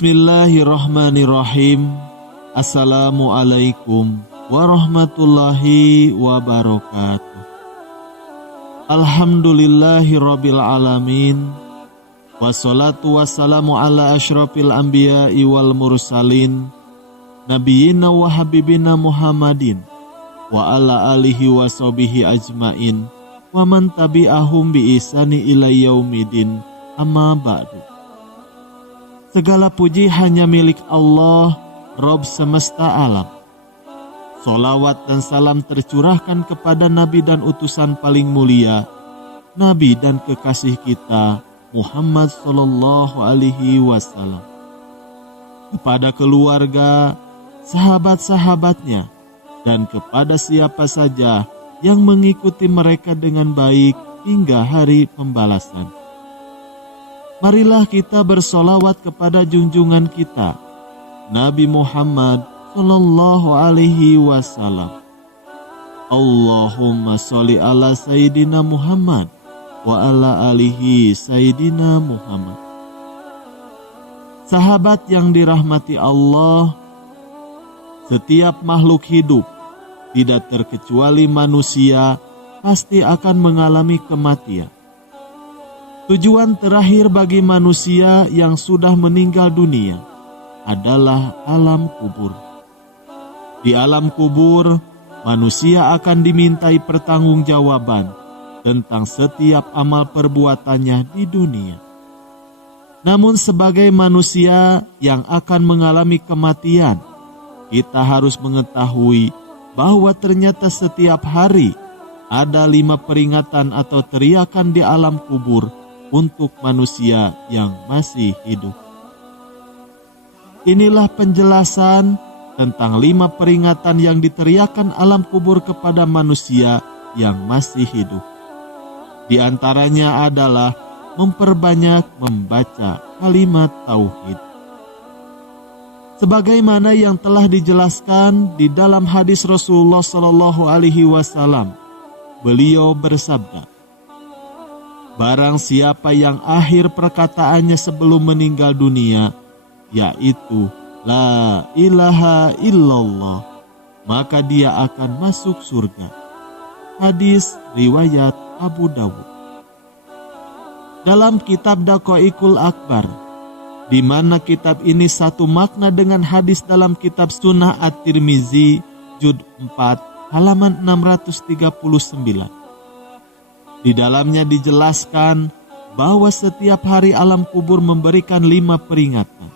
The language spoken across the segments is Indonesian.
Bismillahirrahmanirrahim. Assalamualaikum warahmatullahi wabarakatuh. Alhamdulillahirabbil alamin. Wassalatu wassalamu ala asyrafil anbiya'i wal mursalin, nabiyina wa habibina Muhammadin wa ala alihi wa sahbihi ajmain wa man tabi'ahum bi ihsani ila yaumidin. Amma ba'du. Segala puji hanya milik Allah, Rabb semesta alam. Solawat dan salam tercurahkan kepada Nabi dan utusan paling mulia, Nabi dan kekasih kita, Muhammad sallallahu alaihi wasallam. Kepada keluarga, sahabat-sahabatnya, dan kepada siapa saja yang mengikuti mereka dengan baik hingga hari pembalasan. Marilah kita bersolawat kepada junjungan kita, Nabi Muhammad sallallahu alaihi wasallam. Allahumma sholli ala Sayyidina Muhammad wa ala alihi Sayyidina Muhammad. Sahabat yang dirahmati Allah, setiap makhluk hidup, tidak terkecuali manusia, pasti akan mengalami kematian. Tujuan terakhir bagi manusia yang sudah meninggal dunia adalah alam kubur. Di alam kubur, manusia akan dimintai pertanggungjawaban tentang setiap amal perbuatannya di dunia. Namun sebagai manusia yang akan mengalami kematian, kita harus mengetahui bahwa ternyata setiap hari ada 5 peringatan atau teriakan di alam kubur untuk manusia yang masih hidup. Inilah penjelasan tentang 5 peringatan yang diteriakan alam kubur kepada manusia yang masih hidup. Di antaranya adalah memperbanyak membaca kalimat tauhid. Sebagaimana yang telah dijelaskan di dalam hadis Rasulullah sallallahu alaihi wasallam, beliau bersabda, barang siapa yang akhir perkataannya sebelum meninggal dunia, yaitu La ilaha illallah, maka dia akan masuk surga. Hadis riwayat Abu Dawud. Dalam kitab Daqaiqul Akbar, di mana kitab ini satu makna dengan hadis dalam kitab Sunnah At-Tirmizi, juz 4, halaman 639. Di dalamnya dijelaskan bahwa setiap hari alam kubur memberikan 5 peringatan.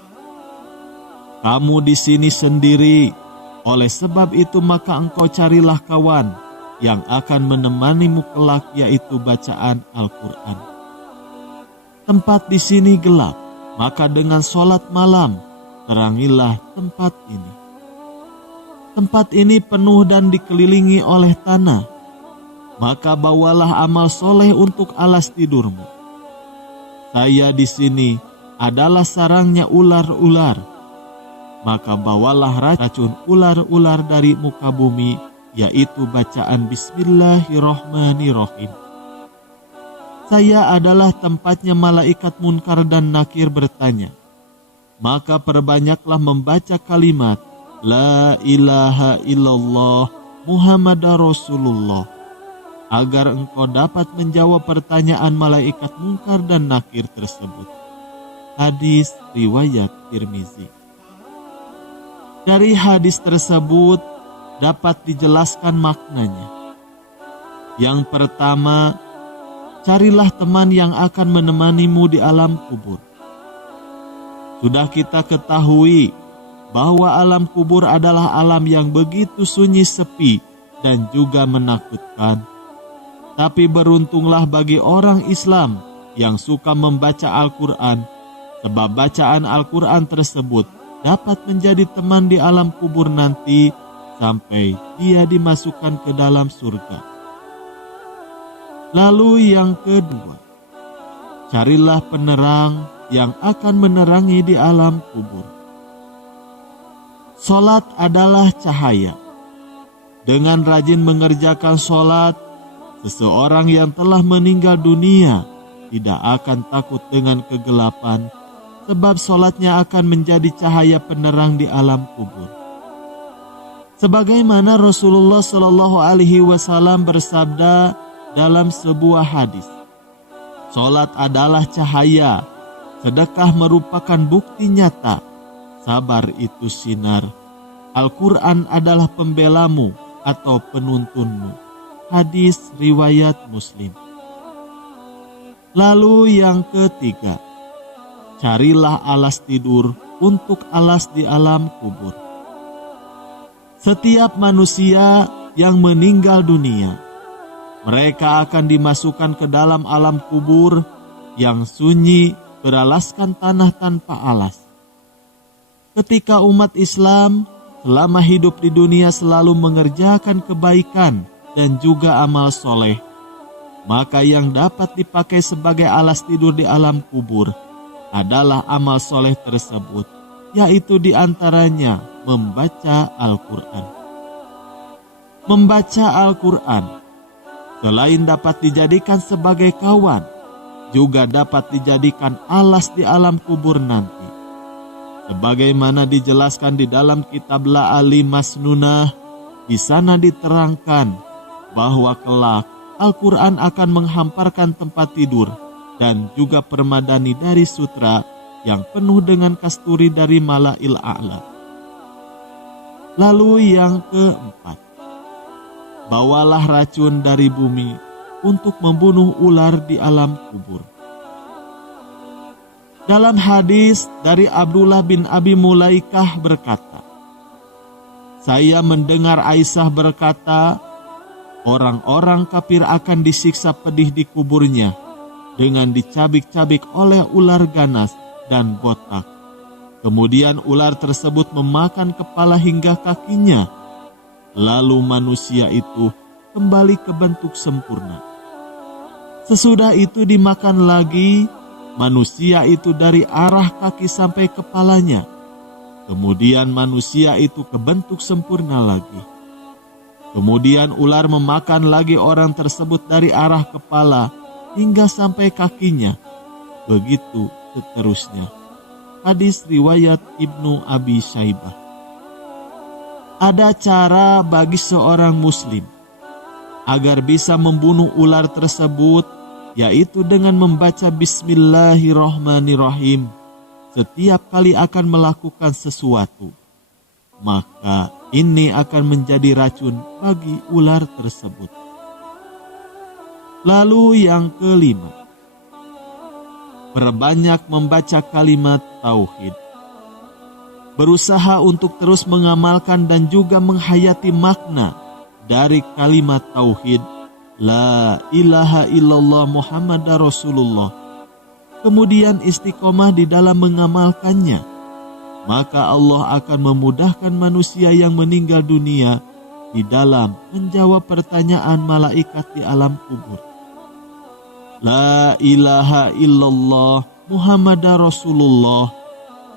Kamu di sini sendiri, oleh sebab itu maka engkau carilah kawan yang akan menemanimu kelak, yaitu bacaan Al-Quran. Tempat di sini gelap, maka dengan sholat malam terangilah tempat ini. Tempat ini penuh dan dikelilingi oleh tanah, maka bawalah amal soleh untuk alas tidurmu. Saya di sini adalah sarangnya ular-ular, maka bawalah racun ular-ular dari muka bumi, yaitu bacaan Bismillahirrahmanirrahim. Saya adalah tempatnya malaikat Munkar dan Nakir bertanya, maka perbanyaklah membaca kalimat La ilaha illallah Muhammadar Rasulullah, agar engkau dapat menjawab pertanyaan malaikat Munkar dan Nakir tersebut. Hadis riwayat Tirmizi. Dari hadis tersebut dapat dijelaskan maknanya. Yang pertama, carilah teman yang akan menemanimu di alam kubur. Sudah kita ketahui bahwa alam kubur adalah alam yang begitu sunyi, sepi, dan juga menakutkan. Tapi beruntunglah bagi orang Islam yang suka membaca Al-Quran, sebab bacaan Al-Quran tersebut dapat menjadi teman di alam kubur nanti sampai dia dimasukkan ke dalam surga. Lalu yang kedua, carilah penerang yang akan menerangi di alam kubur. Salat adalah cahaya. Dengan rajin mengerjakan salat, seseorang yang telah meninggal dunia tidak akan takut dengan kegelapan, sebab solatnya akan menjadi cahaya penerang di alam kubur. Sebagaimana Rasulullah Shallallahu Alaihi Wasallam bersabda dalam sebuah hadis, solat adalah cahaya, sedekah merupakan bukti nyata, sabar itu sinar, Al-Quran adalah pembelamu atau penuntunmu. Hadis riwayat Muslim. Lalu yang ketiga, carilah alas tidur untuk alas di alam kubur. Setiap manusia yang meninggal dunia, mereka akan dimasukkan ke dalam alam kubur yang sunyi beralaskan tanah tanpa alas. Ketika umat Islam selama hidup di dunia selalu mengerjakan kebaikan dan juga amal soleh, maka yang dapat dipakai sebagai alas tidur di alam kubur adalah amal soleh tersebut, yaitu diantaranya membaca Al-Quran. Membaca Al-Quran selain dapat dijadikan sebagai kawan, juga dapat dijadikan alas di alam kubur nanti. Sebagaimana dijelaskan di dalam kitab La'ali Masnunah, di sana diterangkan bahwa kelak Al-Quran akan menghamparkan tempat tidur dan juga permadani dari sutra yang penuh dengan kasturi dari Mala'il A'la. Lalu yang keempat, bawalah racun dari bumi untuk membunuh ular di alam kubur. Dalam hadis dari Abdullah bin Abi Mulaikah berkata, saya mendengar Aisyah berkata, orang-orang kafir akan disiksa pedih di kuburnya dengan dicabik-cabik oleh ular ganas dan botak. Kemudian ular tersebut memakan kepala hingga kakinya. Lalu manusia itu kembali ke bentuk sempurna. Sesudah itu dimakan lagi, manusia itu dari arah kaki sampai kepalanya. Kemudian manusia itu ke bentuk sempurna lagi. Kemudian ular memakan lagi orang tersebut dari arah kepala hingga sampai kakinya. Begitu seterusnya. Hadis riwayat Ibnu Abi Syaibah. Ada cara bagi seorang muslim agar bisa membunuh ular tersebut, yaitu dengan membaca Bismillahirrahmanirrahim setiap kali akan melakukan sesuatu. Maka ini akan menjadi racun bagi ular tersebut. Lalu yang kelima, perbanyak membaca kalimat tauhid. Berusaha untuk terus mengamalkan dan juga menghayati makna dari kalimat tauhid La ilaha illallah Muhammadar Rasulullah. Kemudian istiqomah di dalam mengamalkannya, maka Allah akan memudahkan manusia yang meninggal dunia di dalam menjawab pertanyaan malaikat di alam kubur. La ilaha illallah Muhammadar Rasulullah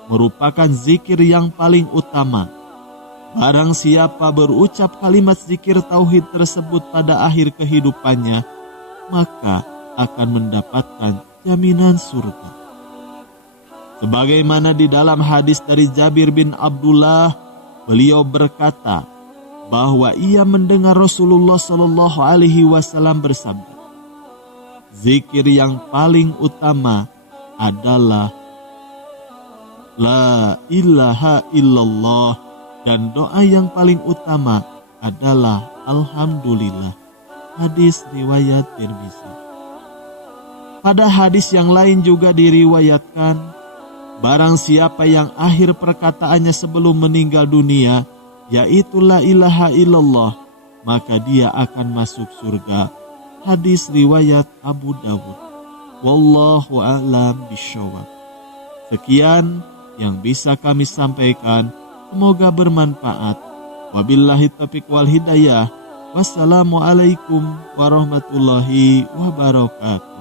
merupakan zikir yang paling utama. Barang siapa berucap kalimat zikir tauhid tersebut pada akhir kehidupannya, maka akan mendapatkan jaminan surga. Sebagaimana di dalam hadis dari Jabir bin Abdullah, beliau berkata bahwa ia mendengar Rasulullah Shallallahu Alaihi Wasallam bersabda, zikir yang paling utama adalah La ilaha illallah, dan doa yang paling utama adalah Alhamdulillah. Hadis riwayat Tirmizi. Pada hadis yang lain juga diriwayatkan, barang siapa yang akhir perkataannya sebelum meninggal dunia, yaitu La ilaha illallah, maka dia akan masuk surga. Hadis riwayat Abu Dawud. Wallahu a'lam bishawab. Sekian yang bisa kami sampaikan, semoga bermanfaat. Wabillahi taufiq wal hidayah. Wassalamualaikum warahmatullahi wabarakatuh.